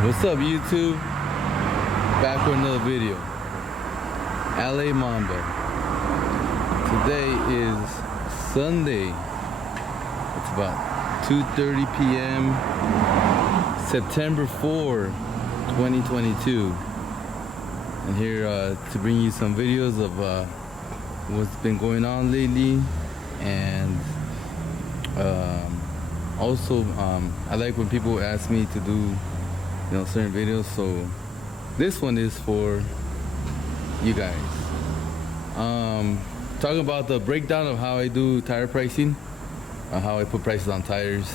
What's up, YouTube? Back with another video. LA Mamba. Today is Sunday. It's about 2:30 p.m. September 4, 2022. And here to bring you some videos of what's been going on lately, and also I like when people ask me to do certain videos, so this one is for you guys. Talking about the breakdown of how I do tire pricing, how I put prices on tires,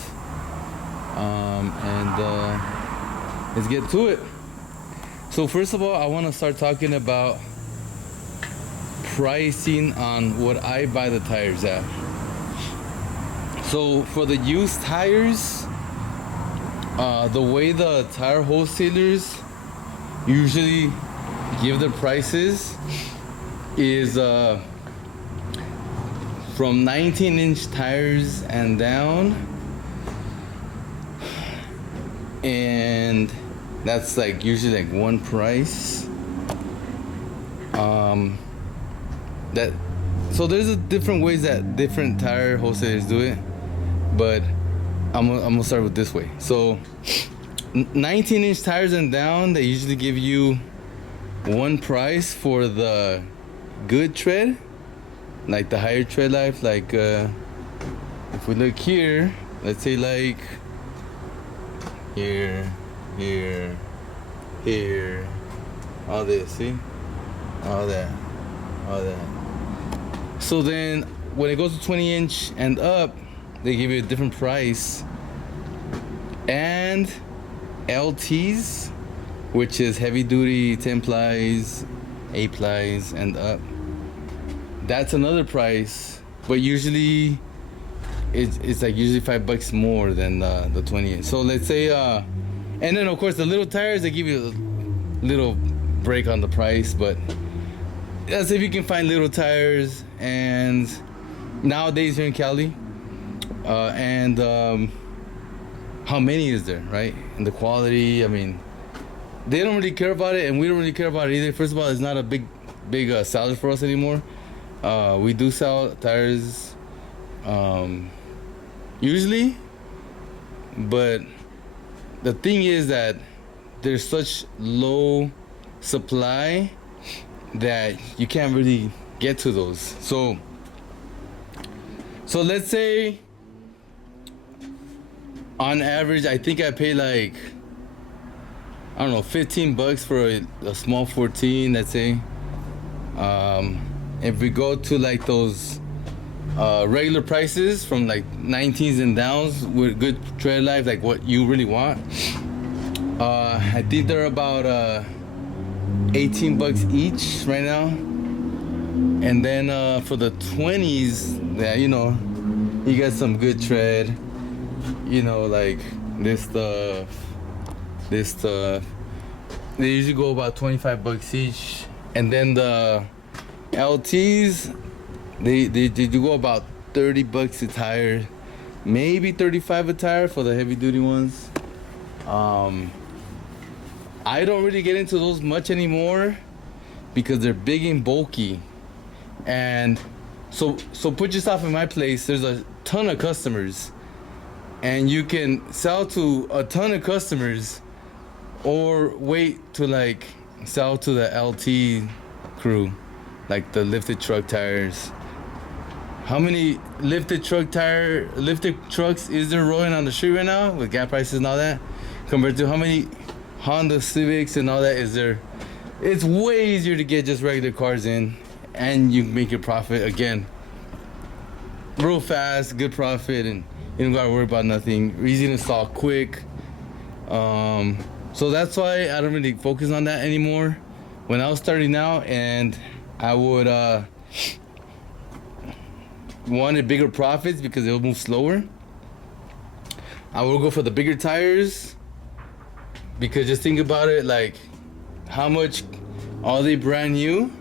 and let's get to it. So first of all, I want to start talking about pricing on what I buy the tires at. So for the used tires, the way the tire wholesalers usually give their prices is from 19-inch tires and down, and that's like usually like one price. So there's a different ways that different tire wholesalers do it, but I'm gonna start with this way. So 19-inch tires and down, they usually give you one price for the good tread, like the higher tread life. Like if we look here, let's say like here, all this, see, all that. So then when it goes to 20-inch and up, they give you a different price. And LTs, which is heavy duty 10 plies, 8 plies and up, that's another price, but usually it's like usually $5 more than the 20-inch. So let's say and then of course the little tires, they give you a little break on the price, but that's if you can find little tires. And nowadays here in Cali, how many is there, right? And the quality, I mean, they don't really care about it, and we don't really care about it either. First of all, it's not a big seller for us anymore. We do sell tires usually, but the thing is that there's such low supply that you can't really get to those. So let's say on average, I think I pay like, I don't know, $15 for a small 14, let's say. If we go to like those regular prices from like 19s and downs with good tread life, like what you really want, I think they're about $18 each right now. And then for the 20s, yeah, you got some good tread, like this stuff. They usually go about $25 each. And then the LTs, they do go about $30 a tire, maybe $35 a tire for the heavy duty ones. I don't really get into those much anymore because they're big and bulky. And so put yourself in my place. There's a ton of customers, and you can sell to a ton of customers, or wait to like sell to the LT crew, like the lifted truck tires. How many lifted trucks is there rolling on the street right now with gas prices and all that, compared to how many Honda Civics and all that is there? It's way easier to get just regular cars in, and you make your profit again real fast, good profit, and you don't gotta worry about nothing. Easy to install, quick. So that's why I don't really focus on that anymore. When I was starting out and I would wanted bigger profits because it'll move slower, I would go for the bigger tires, because just think about it, like how much are they brand new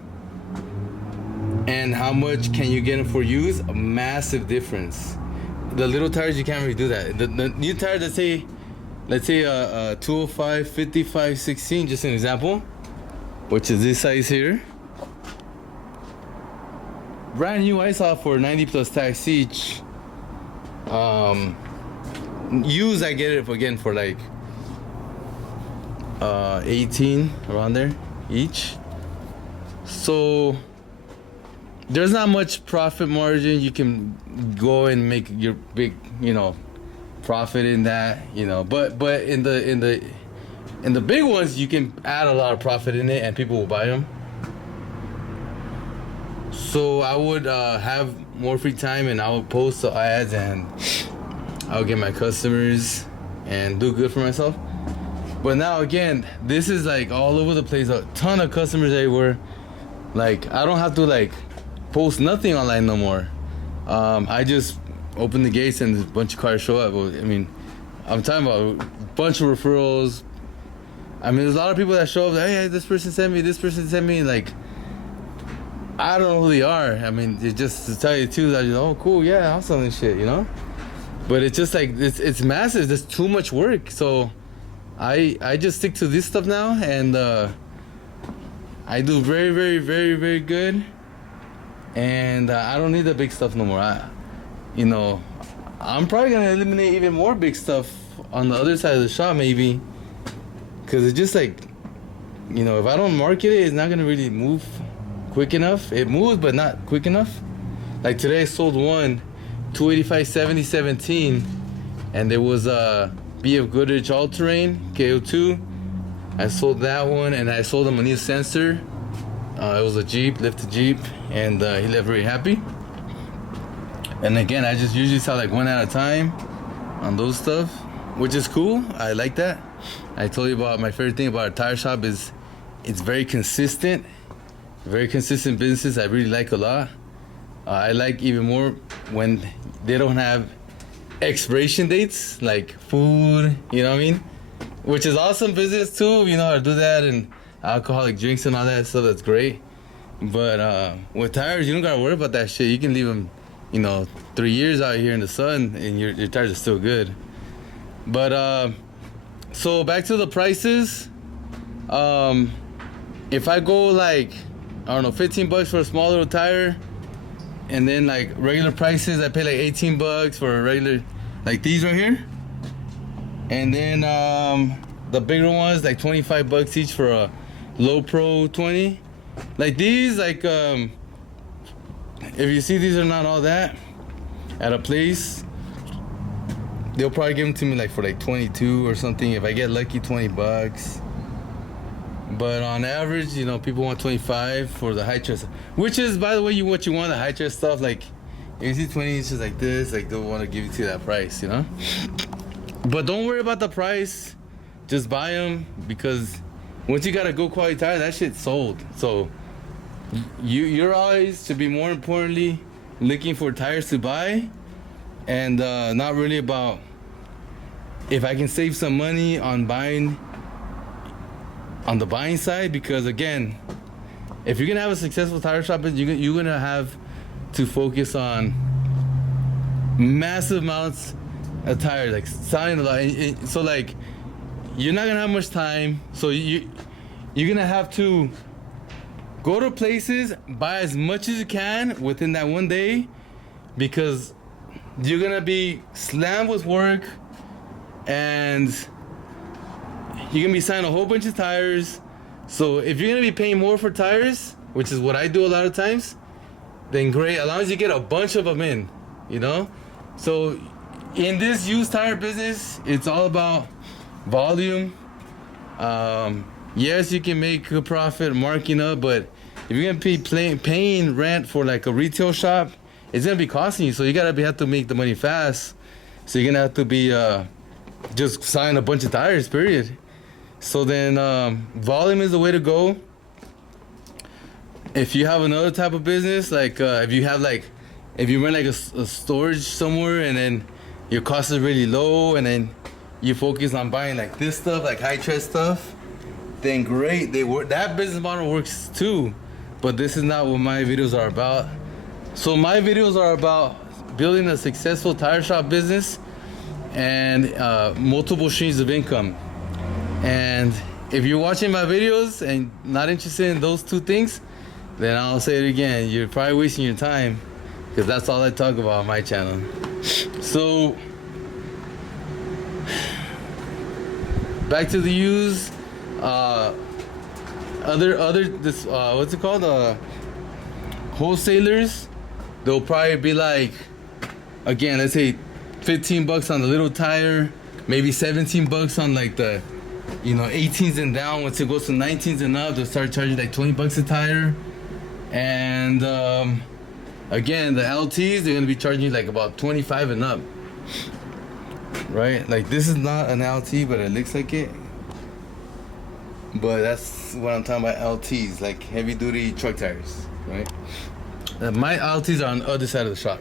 and how much can you get them for use? A massive difference. The little tires, you can't really do that. The new tires, let's say let's say a 205 55 16, just an example, which is this size here. Brand new I saw for 90 plus tax each. Used I get it again for like 18 around there each. So there's not much profit margin. You can go and make your big, profit in that, but in the big ones you can add a lot of profit in it and people will buy them. So I would have more free time and I would post the ads and I would get my customers and do good for myself. But now again, this is like all over the place, a ton of customers everywhere. Like I don't have to like post nothing online no more. I just open the gates and a bunch of cars show up. I mean, I'm talking about a bunch of referrals. I mean, there's a lot of people that show up, hey, this person sent me, like, I don't know who they are. I mean, it's just to tell you the truth, I just, oh, cool, yeah, I'm selling shit, But it's just like, it's massive, there's too much work. So I just stick to this stuff now, and I do very, very, very, very good. And I don't need the big stuff no more. I'm probably gonna eliminate even more big stuff on the other side of the shop, maybe, because it's just like, if I don't market it, it's not gonna really move quick enough. It moves, but not quick enough. Like today, I sold one 285 70 17, and there was a BF Goodrich All Terrain KO2. I sold that one, and I sold him a new sensor. It was a Jeep, lifted Jeep, and he left very happy. And again, I just usually sell like one at a time on those stuff, which is cool. I like that. I told you about my favorite thing about a tire shop is it's very consistent businesses. I really like a lot. I like even more when they don't have expiration dates like food, you know what I mean? Which is awesome business too, how to do that, and alcoholic drinks and all that stuff, that's great. But with tires, you don't gotta worry about that shit. You can leave them 3 years out here in the sun and your tires are still good. But so back to the prices. If I go like, I don't know, $15 for a small little tire, and then like regular prices, I pay like $18 for a regular, like these right here. And then the bigger ones, like $25 each for a low pro 20. Like these, like if you see, these are not all that. At a place, they'll probably give them to me like for like 22 or something. If I get lucky, $20. But on average, people want 25 for the high chest, which is, by the way, what you want, the high chest stuff. Like if you see 20 inches like this, like they'll want to give you to that price, But don't worry about the price. Just buy them, because once you got a good quality tire, that shit's sold. So you're always, to be more importantly, looking for tires to buy, and not really about if I can save some money on buying, on the buying side. Because again, if you're gonna have a successful tire shop, you're gonna have to focus on massive amounts of tires, like selling a lot. So like, you're not gonna have much time, so you're gonna have to go to places, buy as much as you can within that one day, because you're gonna be slammed with work, and you're gonna be selling a whole bunch of tires. So if you're gonna be paying more for tires, which is what I do a lot of times, then great, as long as you get a bunch of them in, So in this used tire business, it's all about volume. Yes, you can make a profit marking up, but if you're gonna be paying rent for like a retail shop, it's gonna be costing you. So you have to make the money fast. So you're gonna have to be just selling a bunch of tires, period. So then volume is the way to go. If you have another type of business, like if you run like a storage somewhere, and then your cost is really low, and then you focus on buying like this stuff, like high trust stuff, then great, that business model works too. But this is not what my videos are about. So my videos are about building a successful tire shop business and multiple streams of income. And if you're watching my videos and not interested in those two things, then I'll say it again, you're probably wasting your time, because that's all I talk about on my channel. So back to the used, what's it called, wholesalers, they'll probably be like, again, let's say 15 bucks on the little tire, maybe 17 bucks on like the 18s and down. Once it goes to 19s and up, they'll start charging like 20 bucks a tire. And again, the LTs, they're gonna be charging you like about 25 and up, right? Like this is not an LT, but it looks like it. But that's what I'm talking about, LTs, like heavy duty truck tires, right? My LTs are on the other side of the shop.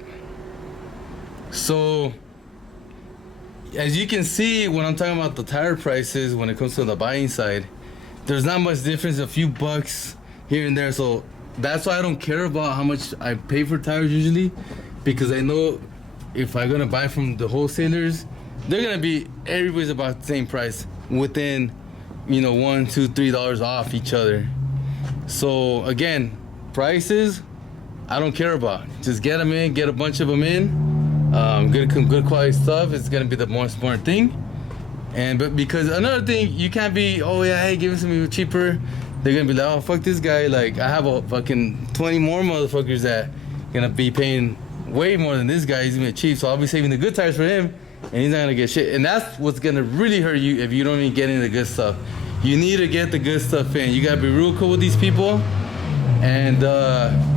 So as you can see, when I'm talking about the tire prices, when it comes to the buying side, there's not much difference, a few bucks here and there. So that's why I don't care about how much I pay for tires usually, because I know if I'm gonna buy from the wholesalers, they're gonna be, everybody's about the same price, within $1, $2, $3 off each other. So again, prices I don't care about. Just get them in, get a bunch of them in. Good quality stuff is gonna be the most important thing. But because another thing, you can't be, oh yeah, hey, give it to me cheaper. They're gonna be like, oh fuck this guy. Like I have a fucking 20 more motherfuckers that gonna be paying way more than this guy. He's gonna be cheap, so I'll be saving the good tires for him, and he's not gonna get shit. And that's what's gonna really hurt you if you don't even get into the good stuff. You need to get the good stuff in. You gotta be real cool with these people, and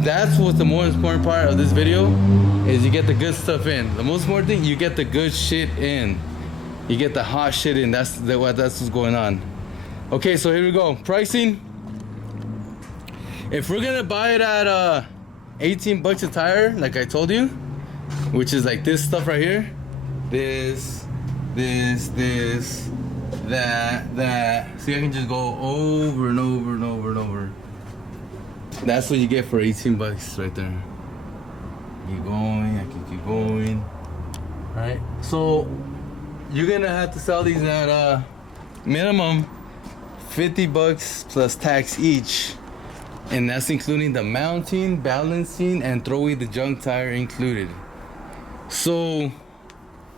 that's what's the most important part of this video, is you get the good stuff in. The most important thing, you get the good shit in. You get the hot shit in. That's what's going on. Okay, so here we go. Pricing. If we're gonna buy it at 18 bucks a tire, like I told you, which is like this stuff right here, this, that. See, I can just go over and over and over and over. That's what you get for 18 bucks right there. Keep going, I can keep going. Right? So you're gonna have to sell these at minimum 50 bucks plus tax each. And that's including the mounting, balancing, and throwing the junk tire included. So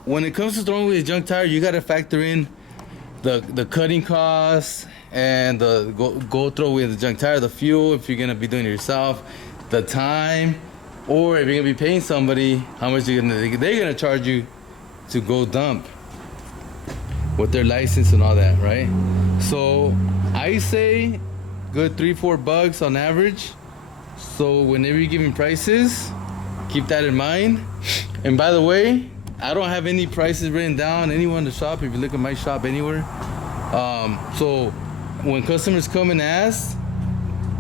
when it comes to throwing away the junk tire, you gotta factor in the cutting costs and the go throw away the junk tire, the fuel if you're gonna be doing it yourself, the time, or if you're gonna be paying somebody, how much they're gonna charge you to go dump with their license and all that, right? So I say good $3-4 bucks on average. So whenever you're giving prices, keep that in mind. And by the way, I don't have any prices written down anywhere in the shop. If you look at my shop anywhere, so when customers come and ask,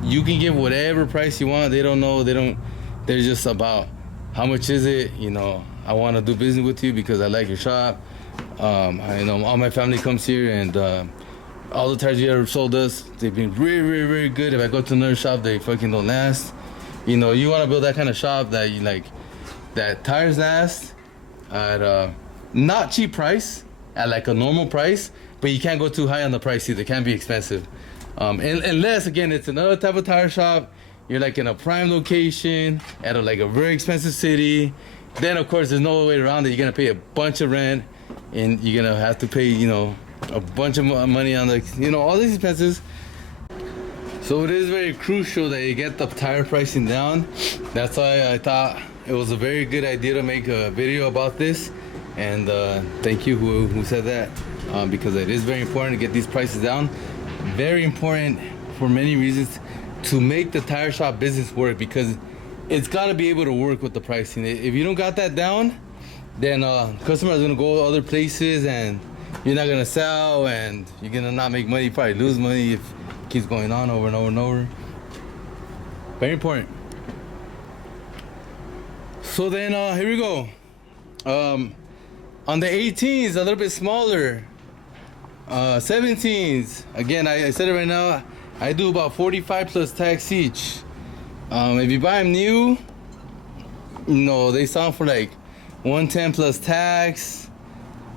you can give whatever price you want. They don't know. They're just about how much is it. I want to do business with you because I like your shop. I know all my family comes here, and all the tires you ever sold us, they've been really, really, really good. If I go to another shop, they fucking don't last. You want to build that kind of shop that you like, that tires last at not cheap price, at like a normal price, but you can't go too high on the price either. It can't be expensive. Unless, again, it's another type of tire shop. You're like in a prime location at like a very expensive city. Then, of course, there's no way around it. You're going to pay a bunch of rent, and you're going to have to pay, a bunch of money on all these expenses. So it is very crucial that you get the tire pricing down. That's why I thought it was a very good idea to make a video about this. And thank you who said that, because it is very important to get these prices down. Very important for many reasons to make the tire shop business work, because it's got to be able to work with the pricing. If you don't got that down, then customers are going to go other places, and you're not going to sell, and you're going to not make money. You probably lose money if it keeps going on over and over and over. Very important. So then here we go. On the 18s, a little bit smaller. 17s, again, I said it right now, I do about 45 plus tax each. If you buy them new, they sell for like 110 plus tax.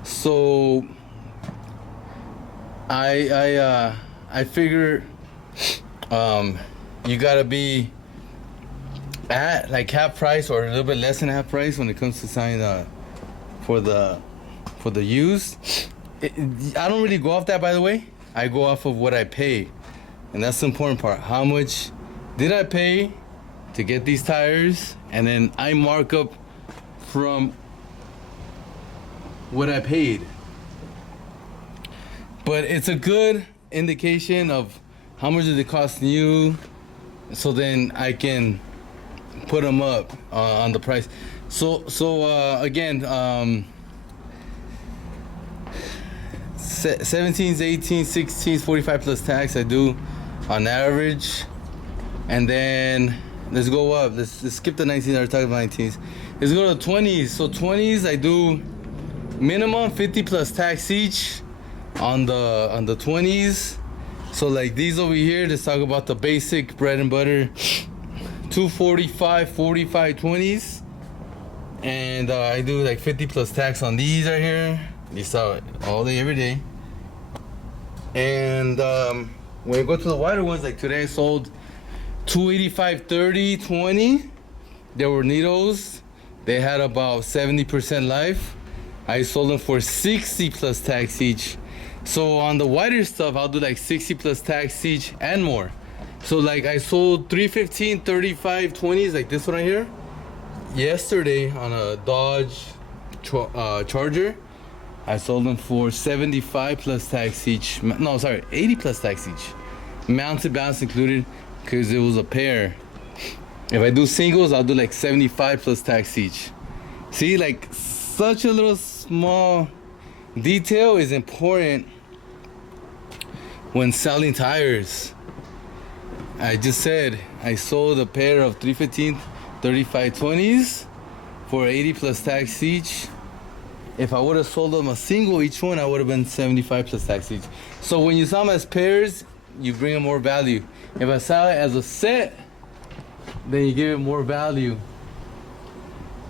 So I figure you gotta be at like half price or a little bit less than half price when it comes to signing for the used. I don't really go off that, by the way. I go off of what I pay, and that's the important part. How much did I pay to get these tires, and then I mark up from what I paid. But it's a good indication of how much did it cost new, so then I can put them up on the price. So again, 17s, 18s, 16s, 45 plus tax I do on average. And then let's go up. Let's skip the 19s. I was talking about 19s. Let's go to 20s. So 20s I do minimum 50 plus tax each on the 20s. So like these over here, let's talk about the basic bread and butter 245, 45, 20s. And I do like 50 plus tax on these right here. You saw it all day, every day. And when you go to the wider ones, like today I sold 285, 30, 20. They were needles. They had about 70% life. I sold them for 60 plus tax each. So on the wider stuff, I'll do like 60 plus tax each and more. So like I sold 315, 35, 20s, like this one right here, yesterday on a Dodge Charger. I sold them for 75 plus tax each. No, sorry, 80 plus tax each. Mounted balance included, because it was a pair. If I do singles, I'll do like 75 plus tax each. See, like such a little small detail is important when selling tires. I just said I sold a pair of 315 35 20s for 80 plus tax each. If I would have sold them a single each one, I would have been 75 plus tax each. So when you sell them as pairs, you bring them more value. If I sell it as a set, then you give it more value.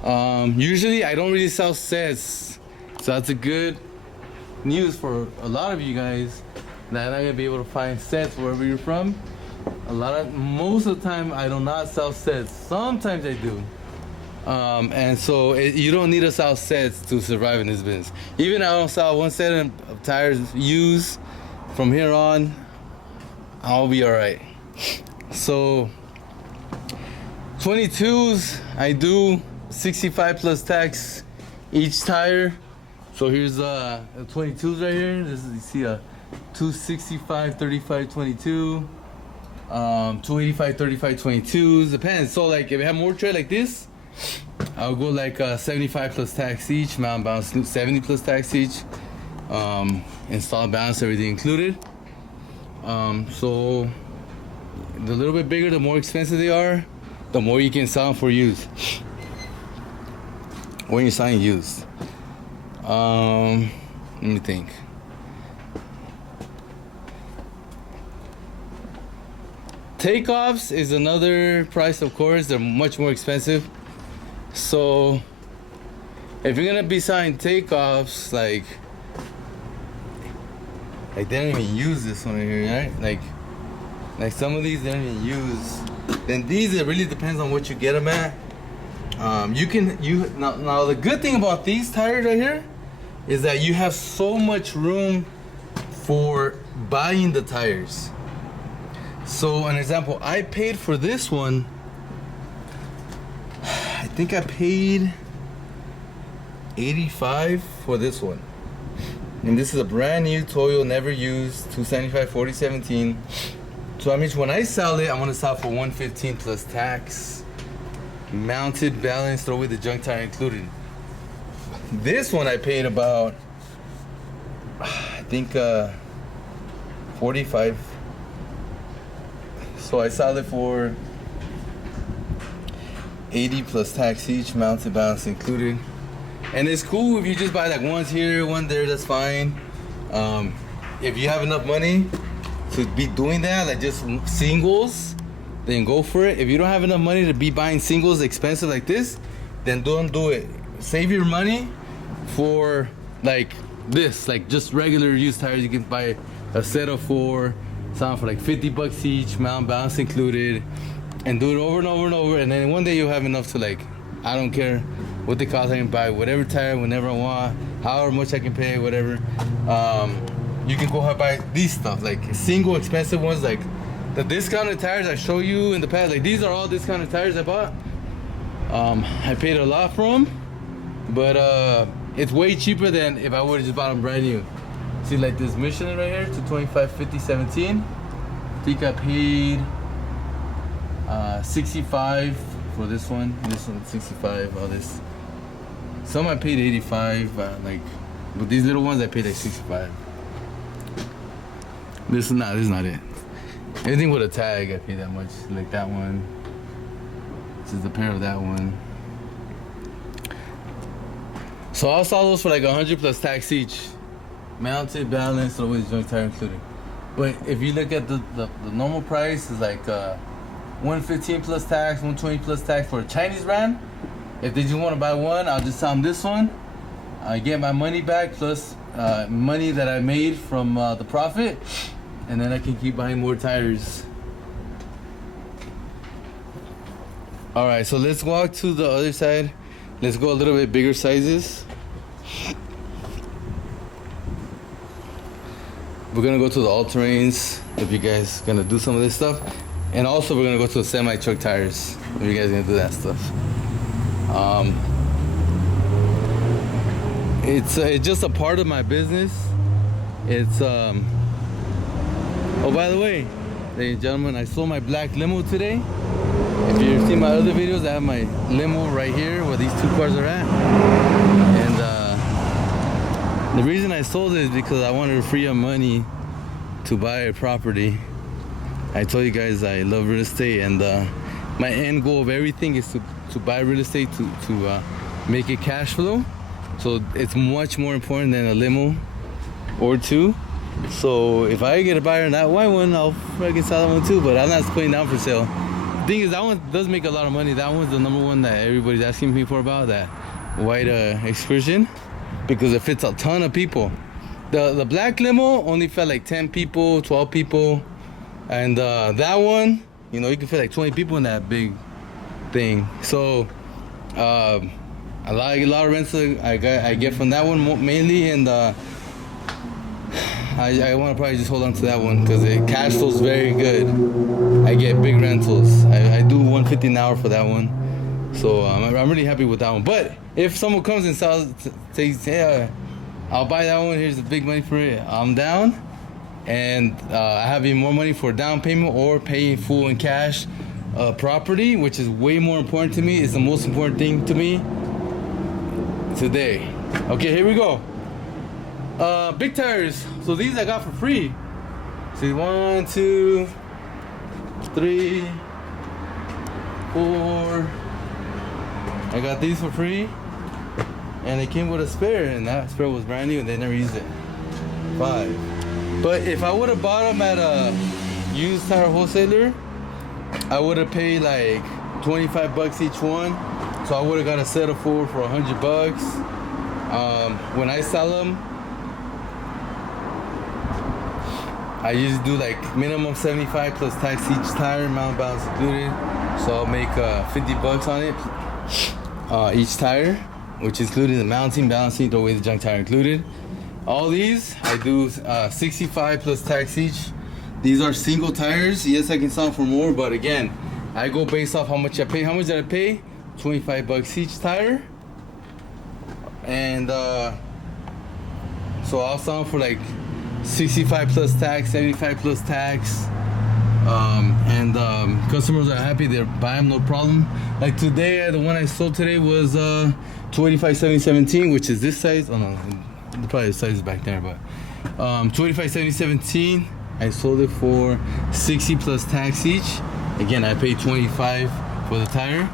Usually I don't really sell sets, so that's a good news for a lot of you guys that I'm not gonna be able to find sets wherever you're from. Most of the time I do not sell sets. Sometimes I do. And so you don't need to sell sets to survive in this business. Even I don't sell one set of tires used, from here on I'll be all right. So 22s I do 65 plus tax each tire. So here's the 22s right here. This is, you see a 265 35 22, 285 35 22s, depends. So like if I have more tread like this, I'll go like 75 plus tax each, mount balance 70 plus tax each, install balance, everything included. So the little bit bigger, the more expensive they are, the more you can sell them for used. When you're selling used, let me think. Takeoffs is another price, of course. They're much more expensive. So if you're gonna be selling takeoffs, like they don't even use this one right here, right? Like some of these they don't even use. Then these, it really depends on what you get them at. Now the good thing about these tires right here is that you have so much room for buying the tires. So an example, I paid for this one, I think I paid 85 for this one. And this is a brand new Toyo, never used, 275 4017. So that means when I sell it, I'm gonna sell for 115 plus tax. Mounted, balance, throw with the junk tire included. This one I paid about, I think 45. So I sold it for 80 plus tax each, mounted, balance included. And it's cool if you just buy like one's here, one there, that's fine. If you have enough money to be doing that, like just singles, then go for it. If you don't have enough money to be buying singles expensive like this, then don't do it. Save your money for like this, like just regular used tires. You can buy a set of 4, some for like $50 each, mount balance included, and do it over and over and over. And then one day you'll have enough to like, I don't care what they cost, I can buy whatever tire whenever I want, however much I can pay, whatever. You can go ahead and buy these stuff, like single expensive ones, like the discounted tires I show you in the past. Like these are all discounted tires I bought. I paid a lot for them, but it's way cheaper than if I would have just bought them brand new. See, like this Michelin right here, 225/50/17. I think I paid 65 for this one. This one 65. All this. Some I paid 85. Like, but these little ones I paid like 65. This is not it. Anything with a tag I paid that much. Like that one. This is the pair of that one. So I saw those for like 100 plus tax each. Mounted, balanced, always junk tire included. But if you look at the normal price, is like 115 plus tax, 120 plus tax for a Chinese brand. If they just want to buy one, I'll just sell them this one. I get my money back plus money that I made from the profit, and then I can keep buying more tires. All right, so let's walk to the other side. Let's go a little bit bigger sizes. We're gonna go to the all-terrains if you guys gonna do some of this stuff, and also we're gonna go to the semi-truck tires if you guys gonna do that stuff. It's just a part of my business. It's oh, by the way, ladies and gentlemen, I sold my black limo today. If you've seen my other videos, I have my limo right here where these 2 cars are at. And the reason I sold it is because I wanted to free up money to buy a property. I told you guys I love real estate, and my end goal of everything is to buy real estate to make it cash flow. So it's much more important than a limo or 2. So if I get a buyer in that white one, I'll fucking sell that one too, but I'm not putting down for sale. The thing is, that one does make a lot of money. That one's the number one that everybody's asking me for about, that white Excursion, because it fits a ton of people. The black limo only fit like 10 people, 12 people, and that one, you know, you can fit like 20 people in that big thing. So a lot of rents I get from that one mainly, and I want to probably just hold on to that one because it cash flows very good. I get big rentals. I do $150 an hour for that one, so I'm really happy with that one. But if someone comes and says, hey, I'll buy that one, here's the big money for it, I'm down. And I have even more money for down payment or paying full in cash property, which is way more important to me. It's the most important thing to me today. Okay, here we go. Big tires. So these I got for free. See, 1, 2, 3, 4. I got these for free, and it came with a spare, and that spare was brand new, and they never used it. 5. But if I would have bought them at a used tire wholesaler, I would have paid like $25 each one. So I would have got a set of 4 for $100. When I sell them, I usually do like minimum 75 plus tax each tire, mount balance included. So I'll make $50 on it each tire, which is including the mounting, balancing, throw away the junk tire included. All these I do 65 plus tax each. These are single tires. Yes, I can sell them for more, but again, I go based off how much I pay. How much did I pay? $25 each tire, and so I'll sell them for like 65 plus tax, 75 plus tax, and customers are happy. They buy them, no problem. Like today, the one I sold today was 285/70/17, which is this size. Oh no, probably the size is back there, but 285/70/17. I sold it for 60 plus tax each. Again, I paid 25 for the tire.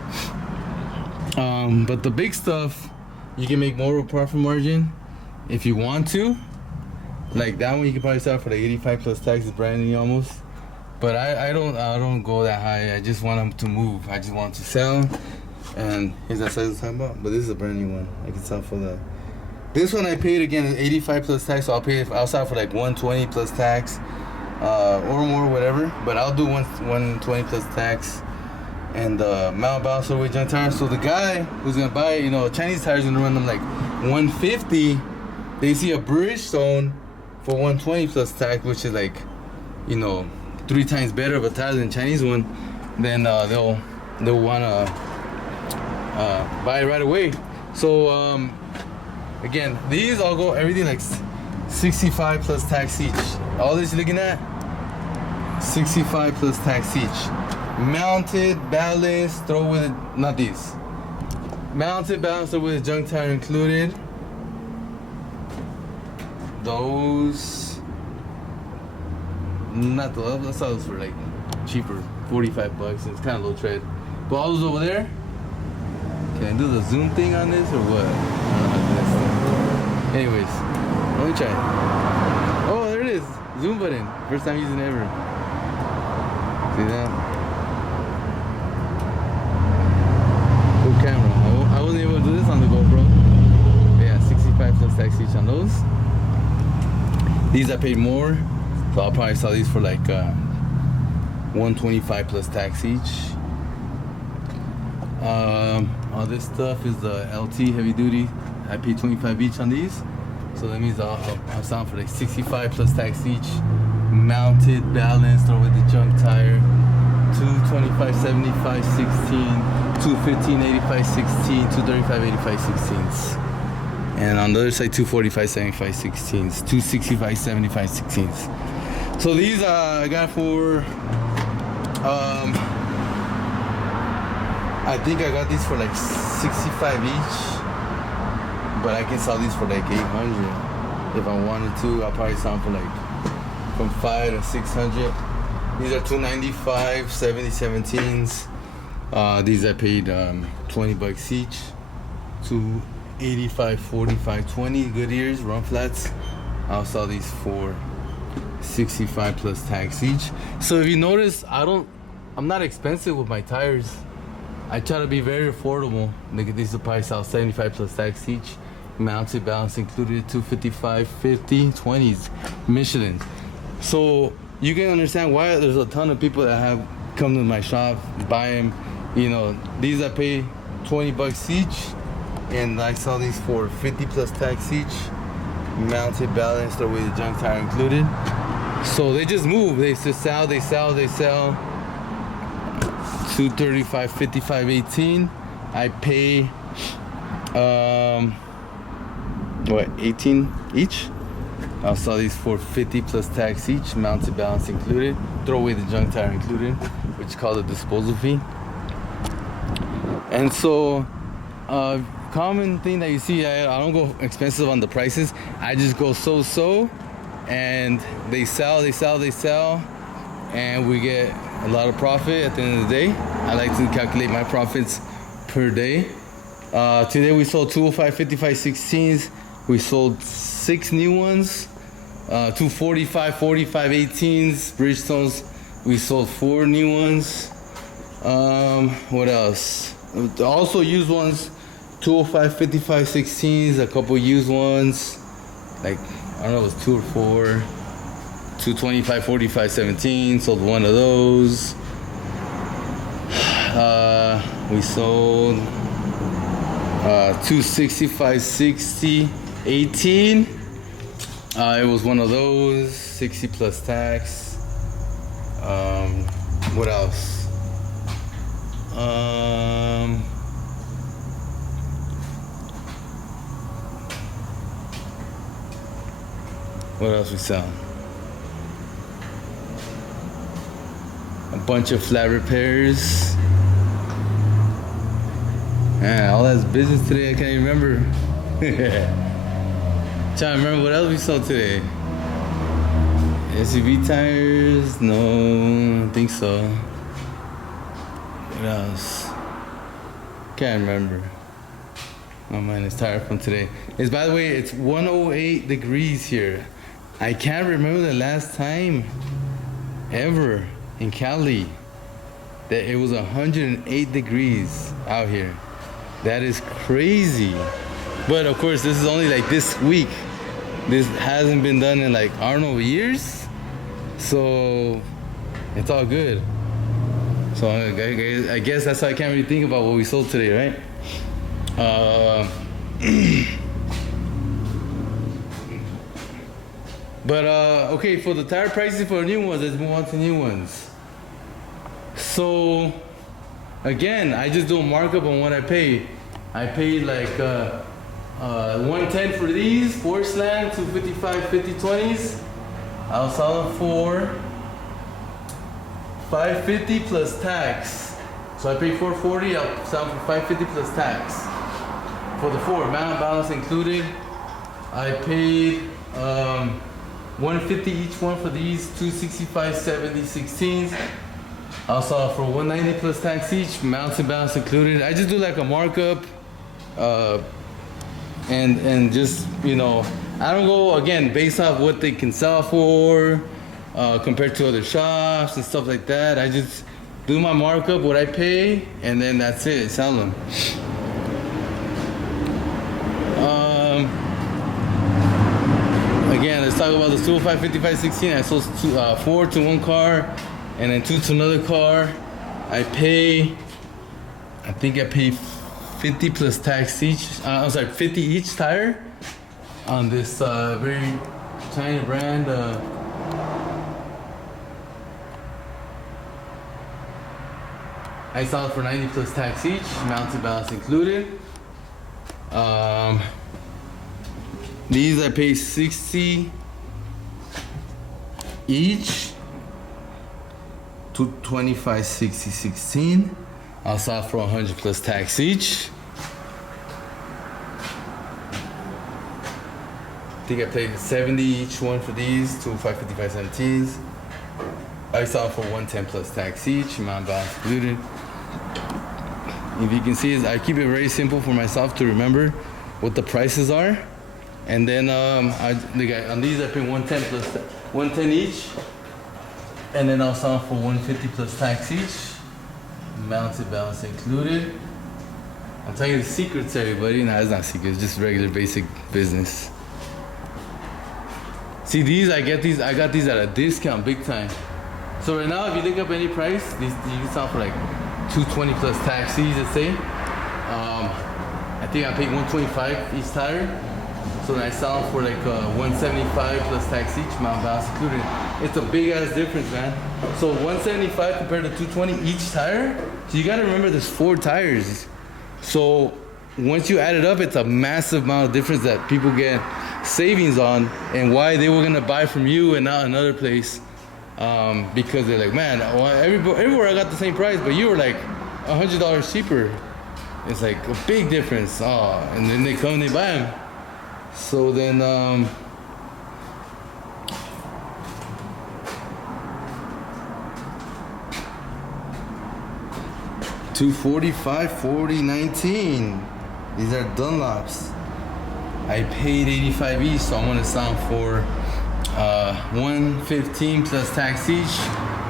But the big stuff, you can make more of a profit margin if you want to. Like that one, you can probably sell for like 85 plus taxes, brand new almost. But I don't go that high. I just want them to move. I just want to sell. And here's that size I'm talking about. But this is a brand new one. I can sell for the This one I paid again is 85 plus tax, so I'll pay outside for like 120 plus tax, or more, whatever. But I'll do 120 plus tax. And Mamba bouncer with junk tires. So the guy who's gonna buy, you know, Chinese tires gonna run them like 150. They see a Bridgestone for 120 plus tax, which is like, you know, 3 times better of a tire than Chinese one. Then they'll wanna buy it right away. So again, these all go everything like 65 plus tax each. All this you're looking at, 65 plus tax each. Mounted, ballast, throw with it, not these. Mounted balancer with a junk tire included. Those, not those, I saw those for like cheaper, 45 bucks. It's kind of low trade. But all those over there, can I do the zoom thing on this or what? I don't know how to do this thing. Anyways, let me try. Oh, there it is, zoom button. First time using it ever. See that? Camera. I wasn't able to do this on the GoPro. But yeah, 65 plus tax each on those. These I paid more, so I'll probably sell these for like 125 plus tax each. All this stuff is the LT heavy duty. I paid 25 each on these, so that means I'll sell them for like 65 plus tax each. Mounted, balanced, or with the junk tire. 225, 75, 16. 215, 85, 16, 235, 85, 16s. And on the other side, 245, 75, 16s, 265, 75, 16s. So these I got for, I think I got these for like 65 each, but I can sell these for like 800. If I wanted to, I'll probably sell them for like from 5 to 600. These are 295, 70, 17s. These I paid 20 bucks each. 285, 45, 20 good ears, run flats. I'll sell these for 65 plus tax each. So if you notice, I'm not expensive with my tires. I try to be very affordable. Look at these, will probably sell 75 plus tax each. Mounted, balance included, 255, 50, 20s, Michelin. So you can understand why there's a ton of people that have come to my shop, buy them. You know, these I pay 20 bucks each, and I sell these for 50 plus tax each. Mounted, balanced, or with the junk tire included. So they just move. They just sell, they sell, they sell. 235, 55, 18. I pay 18 each. I'll sell these for 50 plus tax each. Mounted, balance included. Throw away the junk tire included, which is called a disposal fee. And so, common thing that you see, I don't go expensive on the prices. I just go so, and they sell, and we get a lot of profit at the end of the day. I like to calculate my profits per day. Today we sold 205, 55, 16s. We sold 6 new ones. 245, 45, 18s. Bridgestones, we sold 4 new ones. What else? Also used ones, 205, 55, 16s, a couple used ones, like, I don't know, it was 2 or 4, 225, 45, 17, sold one of those. We sold 265, 60, 18. It was one of those, 60 plus tax. What else? What else we sell? A bunch of flat repairs. Man, all that's business today. I can't even remember. Trying to remember what else we sold today. SUV tires? No, I don't think so. What else? Can't remember. My mind is tired from today. It's, by the way, it's 108 degrees here. I can't remember the last time ever in Cali that it was 108 degrees out here. That is crazy. But of course, this is only like this week. This hasn't been done in like, I don't know, years. So it's all good. So I guess that's why I can't really think about what we sold today, right? Okay, for the tire prices for new ones, let's move on to new ones. So again, I just do a markup on what I pay. I paid like 110 for these, 4 slant, 255 50/20s. I'll sell them for 550 plus tax. So I paid 440, I'll sell them for 550 plus tax. For the 4, mount balance included, I paid 150 each one for these, 265 70 16s. I'll sell for 190 plus tax each, mounts and balance included. I just do like a markup, and just, you know, I don't go again based off what they can sell for compared to other shops and stuff like that. I just do my markup, what I pay, and then that's it. Sell them. Again, let's talk about the 205 55 16. I sold 4 to one car, and then 2 to another car. I think I pay 50 plus tax each. I'm sorry, 50 each tire on this very tiny brand. I sold for 90 plus tax each, mounted balance included. These I pay 60 each. 225 60 16. I'll sell for 100 plus tax each. I think I paid 70 each one for these, 255 55 17s. I sell for 110 plus tax each, amount balance included. If you can see, I keep it very simple for myself to remember what the prices are. And then on these I pay 110 plus 110 each. And then I'll sell for 150 plus tax each. Mounted balance included. I'm telling you the secrets, everybody. No, it's not secret. It's just regular basic business. See, I got these at a discount, big time. So right now, if you look up any price, these you can sell for like 220 plus taxis, let's say. I think I paid 125 each tire. So then I sell for like 175 plus tax each, mount balance included. It's a big ass difference, man. So 175 compared to 220 each tire. So you gotta remember there's 4 tires. So once you add it up, it's a massive amount of difference that people get savings on, and why they were gonna buy from you and not another place. Because they're like, man, well, everywhere I got the same price, but you were like $100 cheaper. It's like a big difference. Oh, and then they come and they buy them. So then, 245 40 19. These are Dunlops. I paid 85 each, so I'm gonna sell them for 115 plus tax each,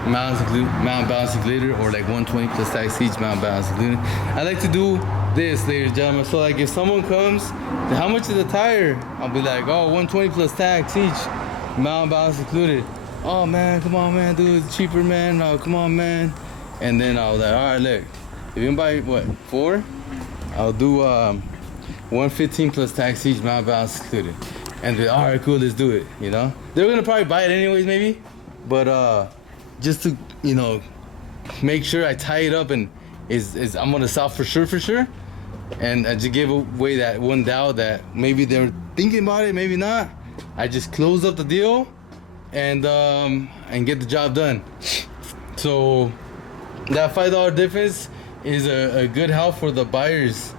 mount balance included, or like 120 plus tax each, mount balance included. I like to do this, ladies and gentlemen. So like if someone comes, how much is the tire? I'll be like, oh, 120 plus tax each, mount balance included. Oh man, come on man, dude, it's cheaper man. Oh, come on man. And then I was like, all right, look, if you buy what, 4, I'll do 115 plus tax each, mount balance included. And then, all right, cool, let's do it. You know, they're gonna probably buy it anyways, maybe, but just to, you know, make sure I tie it up and is I'm gonna sell for sure. And I just give away that one doubt that maybe they're thinking about it, maybe not. I just close up the deal and get the job done. So that $5 difference is a good help for the buyers,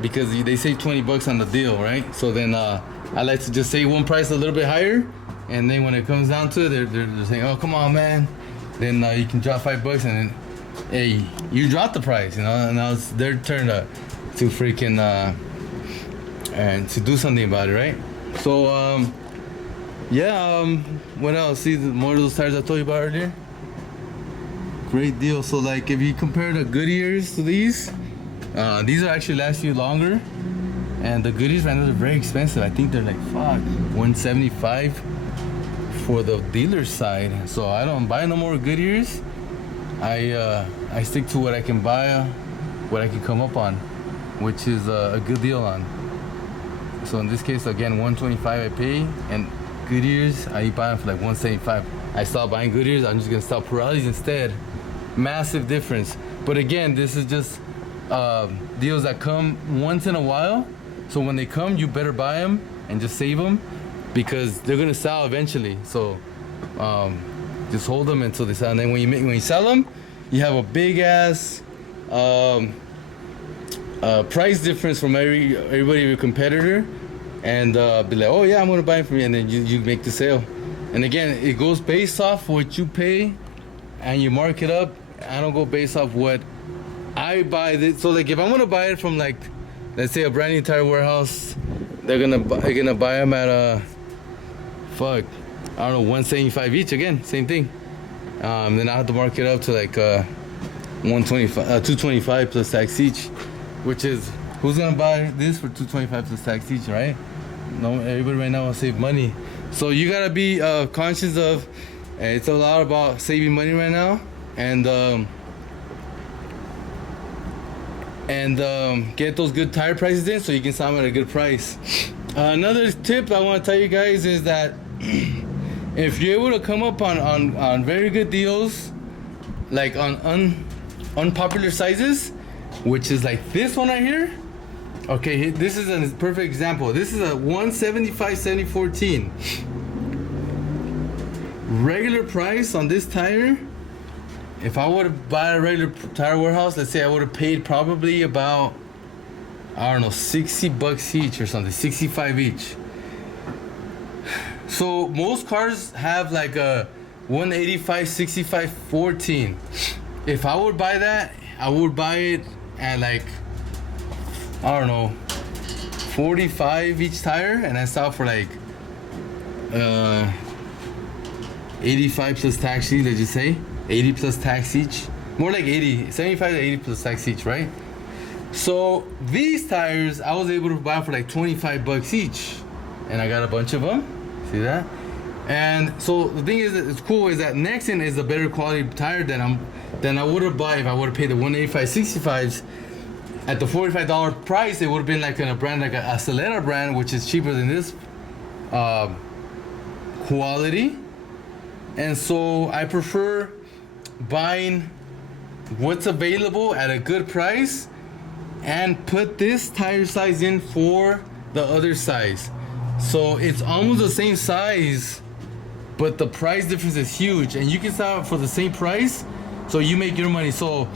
because they save $20 on the deal, right? So then I like to just say one price a little bit higher, and then when it comes down to it, they're saying, oh, come on, man. Then you can drop $5, and then, hey, you dropped the price, you know, and now it's their turn to freaking and to do something about it, right? So what else? See, the more of those tires I told you about earlier. Great deal. So like if you compare the Goodyears to these are actually last you longer. And the goodies right now are very expensive. I think they're like 175 for the dealer side. So I don't buy no more Goodyears. I stick to what I can buy, what I can come up on, which is a good deal on. So in this case, again, 125 I pay, and Goodyears I buy them for like 175. I stopped buying Goodyears. I'm just gonna stop Pirellis instead. Massive difference. But again, this is just deals that come once in a while. So when they come, you better buy them and just save them, because they're gonna sell eventually. So just hold them until they sell. And then when you sell them, you have a big ass price difference from everybody, your competitor, and be like, oh yeah, I'm gonna buy it from you, and then you make the sale. And again, it goes based off what you pay, and you mark it up. I don't go based off what I buy. So like, if I'm gonna buy it from, like, let's say a brand new tire warehouse, they're gonna buy them at I don't know, 175 each. Again, same thing. Then I have to mark it up to like 225 plus tax each, which is, who's gonna buy this for 225 plus tax each, right? No, everybody right now wants to save money. So you gotta be conscious of. It's a lot about saving money right now, and get those good tire prices in so you can sell them at a good price. Another tip I want to tell you guys is that if you're able to come up on very good deals, like on unpopular sizes, which is like this one right here. Okay, this is a perfect example. This is a 175 7014. Regular price on this tire, if I would have bought a regular tire warehouse, let's say I would have paid probably about, I don't know, $60 each or something, 65 each. So most cars have like a 185 65 14. If I would buy that, I would buy it at like, I don't know, 45 each tire, and I sell for like 85 plus tax each. Let's just say 80 plus tax each. More like 80, 75 to 80 plus tax each, right? So these tires I was able to buy for like $25 each, and I got a bunch of them. See that? And so the thing is, it's cool is that Nexen is a better quality tire than I would have bought if I would have paid the 185 65s. At the $45 price, it would have been like in a brand like a Acelera brand, which is cheaper than this quality. And so I prefer buying what's available at a good price and put this tire size in for the other size. So it's almost the same size, but the price difference is huge, and you can sell it for the same price, so you make your money. So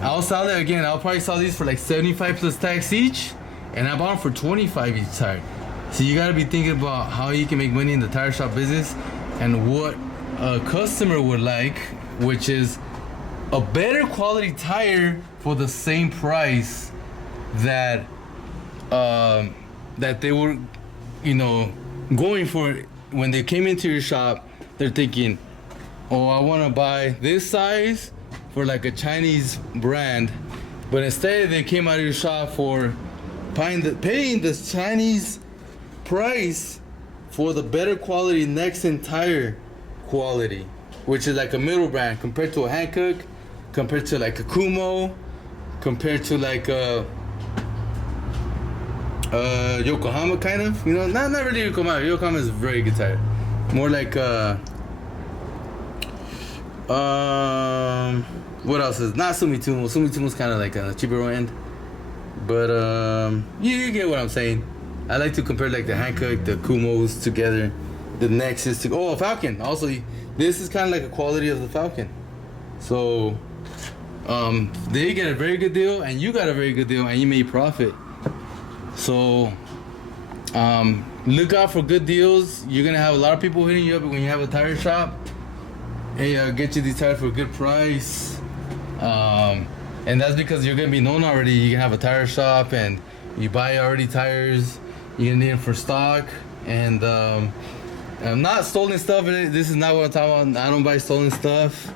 I'll sell it again. I'll probably sell these for like 75 plus tax each, and I bought them for 25 each tire. So you gotta be thinking about how you can make money in the tire shop business and what a customer would like, which is a better quality tire for the same price that that they were, going for when they came into your shop. They're thinking, oh, I want to buy this size for like a Chinese brand, but instead they came out of your shop for paying the Chinese price for the better quality Nexen tire quality, which is like a middle brand compared to a Hankook, compared to like a Kumo, compared to like a Yokohama kind of, not really Yokohama. Yokohama is a very good tire. More like what else is not Sumitomo? Sumitomo's kind of like a cheaper end, but you get what I'm saying. I like to compare like the Hankook, the Kumos together, the Nexus to Falcon. Also, this is kind of like a quality of the Falcon. So they get a very good deal, and you got a very good deal, and you made profit. So look out for good deals. You're gonna have a lot of people hitting you up when you have a tire shop. Hey, get you these tires for a good price. And that's because you're gonna be known already. You can have a tire shop and you buy already tires. You're gonna need them for stock. And I'm not stolen stuff. This is not what I'm talking about. I don't buy stolen stuff.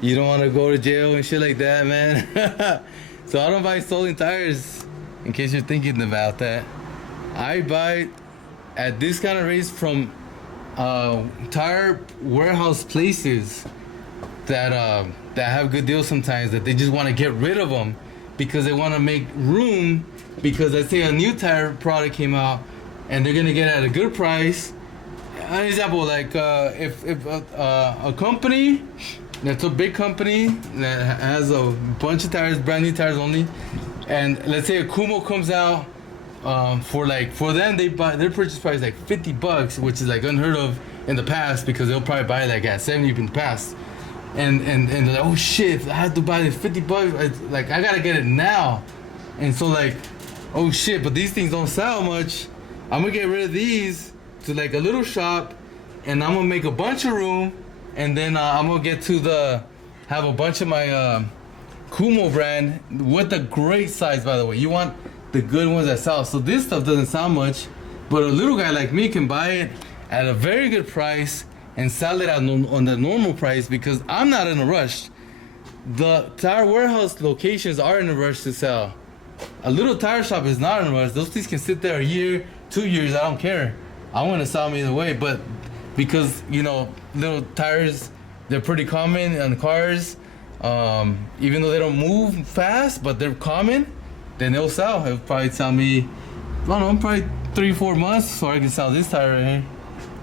You don't want to go to jail and shit like that, man. So I don't buy stolen tires, in case you're thinking about that. I buy at discounted rates from tire warehouse places that have good deals sometimes, that they just want to get rid of them because they want to make room, because let's say a new tire product came out and they're gonna get it at a good price. An example, like if a company that's a big company that has a bunch of tires, brand new tires only, and let's say a Kumo comes out for them, their purchase price is like $50, which is like unheard of in the past, because they'll probably buy like at 70 in the past. And they're like, oh shit, I have to buy this $50. Like, I gotta get it now. And so like, oh shit, but these things don't sell much. I'm gonna get rid of these to like a little shop, and I'm gonna make a bunch of room, and then I'm gonna get to have a bunch of my Kumo brand with a great size, by the way. You want the good ones that sell. So this stuff doesn't sell much, but a little guy like me can buy it at a very good price and sell it on the normal price, because I'm not in a rush. The tire warehouse locations are in a rush to sell. A little tire shop is not in a rush. Those things can sit there a year, 2 years, I don't care. I want to sell them either way, but because, you know, little tires, they're pretty common on cars, even though they don't move fast, but they're common, then they'll sell. It'll probably sell me, I don't know, probably 3-4 months, so I can sell this tire right here,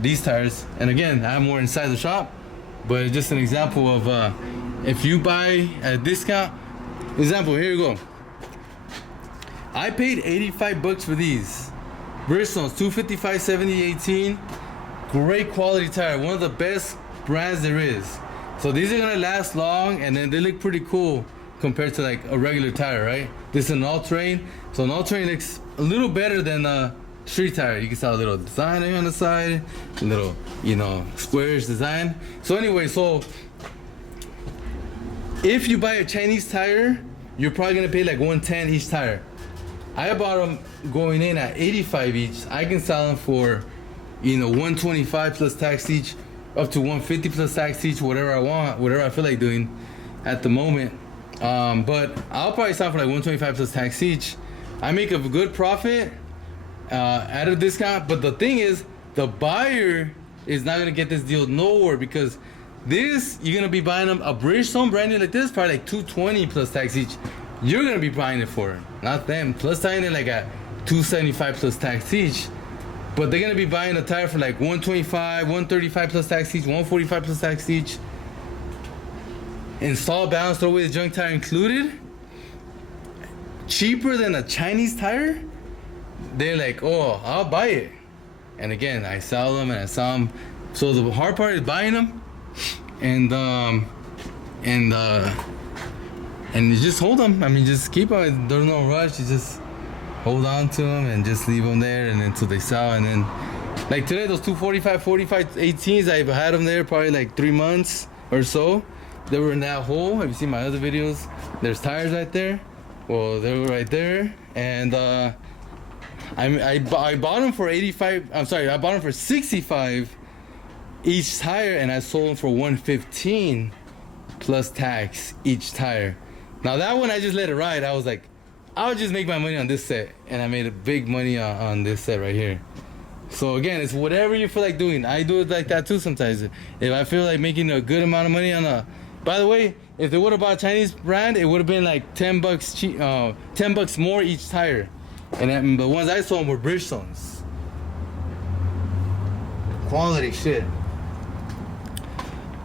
these tires. And again, I have more inside the shop, but it's just an example of if you buy at a discount. Example, here you go. I paid $85 for these Bristol's 255 70 18. Great quality tire, one of the best brands there is. So these are gonna last long, and then they look pretty cool compared to like a regular tire, right? This is an all-terrain, so an all-terrain looks a little better than a street tire. You can see a little design on the side, a little, you know, squarish design. So anyway, so if you buy a Chinese tire, you're probably gonna pay like $110 each tire. I bought them going in at $85 each. I can sell them for, you know, $125 plus tax each, up to $150 plus tax each, whatever I want, whatever I feel like doing at the moment. But I'll probably sell for like $125 plus tax each. I make a good profit at a discount, but the thing is, the buyer is not gonna get this deal nowhere, because this, you're gonna be buying them a Bridgestone brand new like this, probably like $220 plus tax each. You're gonna be buying it for, not them. Plus selling it like at $275 plus tax each. But they're gonna be buying a tire for like $125, $135 plus tax each, $145 plus tax each. Install, balance, throw away the junk tire included. Cheaper than a Chinese tire. They're like, oh, I'll buy it. And again, I sell them and I sell them. So the hard part is buying them, and you just hold them. I mean, just keep them. There's no rush. You just hold on to them and just leave them there, and until they sell. And then, like today, those 245, 45, 18s, I've had them there probably like 3 months or so. They were in that hole. Have you seen my other videos? There's tires right there. Well, they were right there, and I bought them for 85. I'm sorry, I bought them for 65 each tire, and I sold them for 115 plus tax each tire. Now that one I just let it ride. I was like, I'll just make my money on this set, and I made a big money on this set right here. So again, it's whatever you feel like doing. I do it like that too sometimes. If I feel like making a good amount of money on a, by the way, if they would have bought a Chinese brand, it would have been like $10 cheap, $10 more each tire. And then the ones I sold were Bridgestones. Quality shit.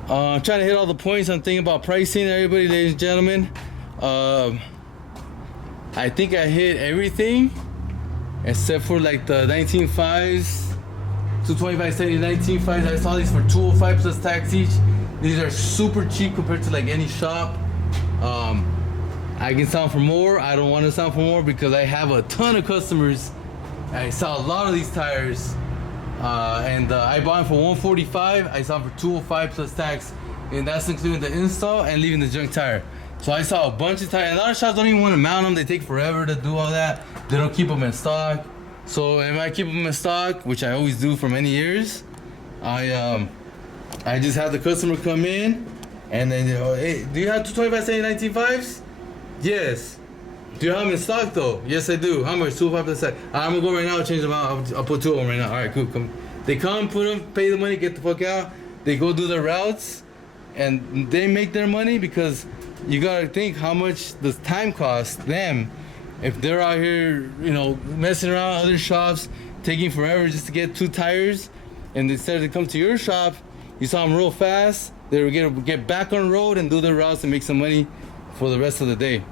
I'm trying to hit all the points. I'm thinking about pricing, everybody, ladies and gentlemen. I think I hit everything except for like the 19.5s, 225 70 19.5s. I saw these for 205 plus tax each. These are super cheap compared to like any shop. I can sell for more. I don't want to sell for more because I have a ton of customers. I sell a lot of these tires, and I bought them for 145. I sell them for 205 plus tax, and that's including the install and leaving the junk tire. So I saw a bunch of tires. A lot of shops don't even want to mount them. They take forever to do all that. They don't keep them in stock. So if I keep them in stock, which I always do for many years, I just have the customer come in, and then they go, hey, do you have 225 70 19.5s? Yes. Do you have them in stock though? Yes, I do. How much? 2.5%. I'm gonna go right now, change them out. I'll put 2 of them right now. All right, cool. Come. They come, put them, pay the money, get the fuck out. They go do their routes, and they make their money because you gotta think how much the time costs them if they're out here, you know, messing around other shops, taking forever just to get 2 tires, and instead they come to your shop, you saw them real fast. They were gonna get back on the road and do their routes and make some money for the rest of the day.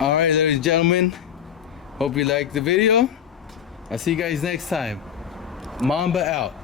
All right, ladies and gentlemen, hope you liked the video. I'll see you guys next time. Mamba out.